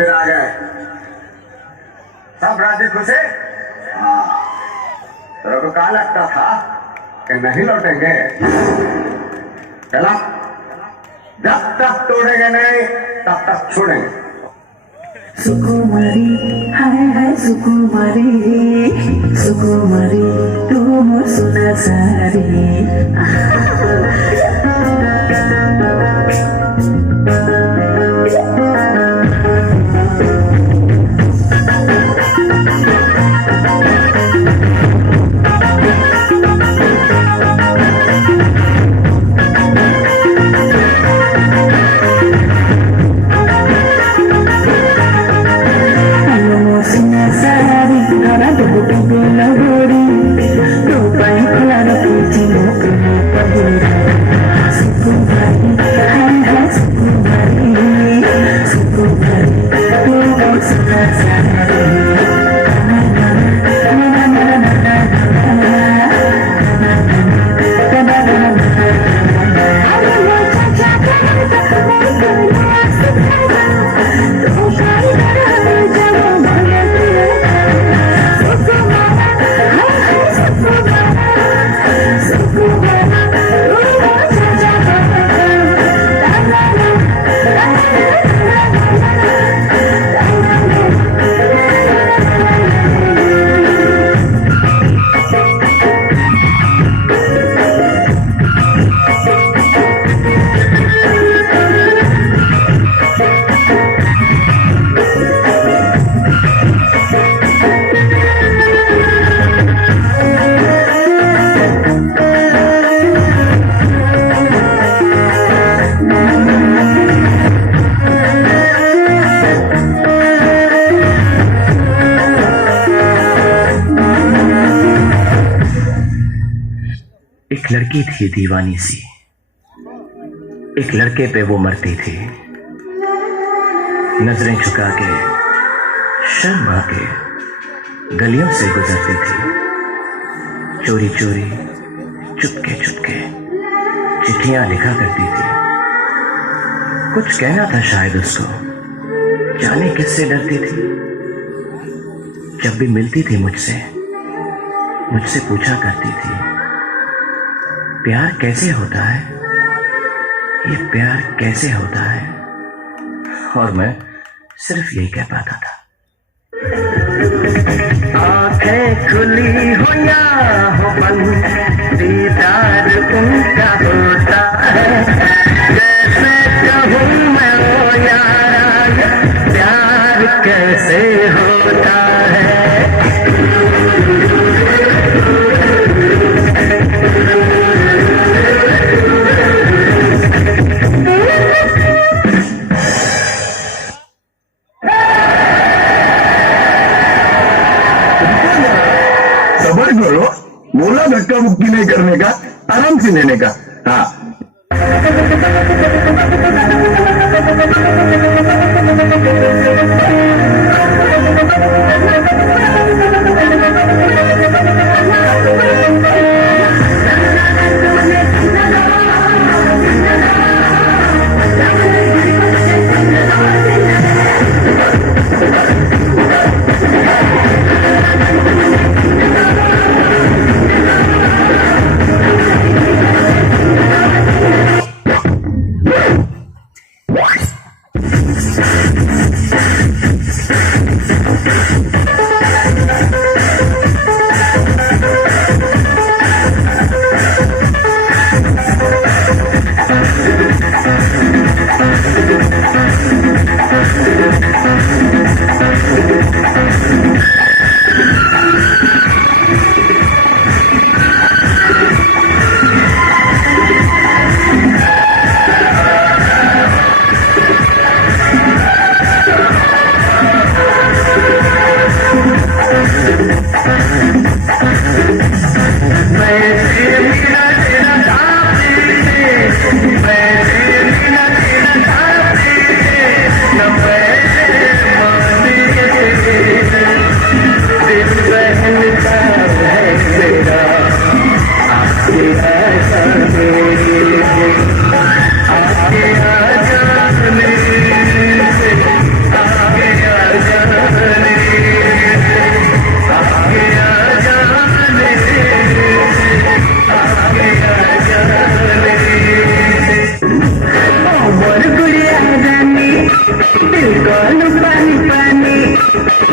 फिर आ गए सब राजी खुशी। तेरे को कहा लगता था कि नहीं लौटेंगे? चला, जब तक तोड़ेंगे नहीं तब तक छोड़ेंगे। सुकुमारी हाय हाय सुकुमारी सुकुमारी तुम सुना सारी एक लड़की थी दीवानी सी, एक लड़के पे वो मरती थी। नजरें झुका के शर्मा के गलियों से गुजरती थी। चोरी चोरी चुपके चुपके चिट्ठियां लिखा करती थी। कुछ कहना था शायद उसको, जाने किससे डरती थी। जब भी मिलती थी मुझसे पूछा करती थी, प्यार कैसे होता है, ये प्यार कैसे होता है। और मैं सिर्फ यही कह पाता था, आंखें खुली हो या हो बंद, दीदार उनका होता है। कैसे कहूँ मैं ओ यारा, प्यार कैसे होता है। सबर करो, बोला धक्का मुक्की नहीं करने का, आराम से लेने का। हाँ,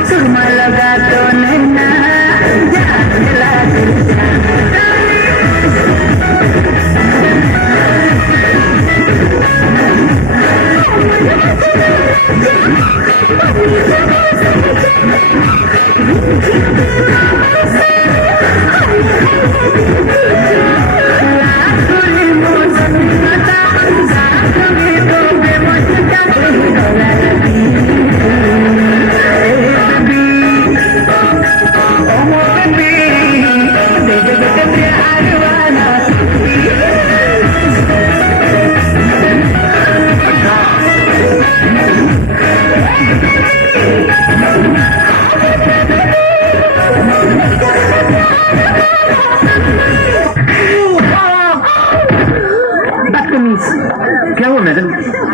सुरमा लगा तो नैना जान मिला क्या हुआ मैडम?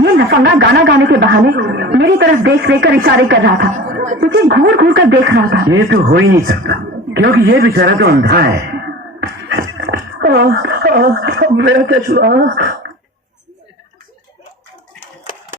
ये लफंगा गाना गाने के बहाने मेरी तरफ देख कर इशारे कर रहा था, मुझे घूर घूर कर देख रहा था। ये तो हो ही नहीं सकता, क्योंकि ये बेचारा तो अंधा है। मेरा चश्मा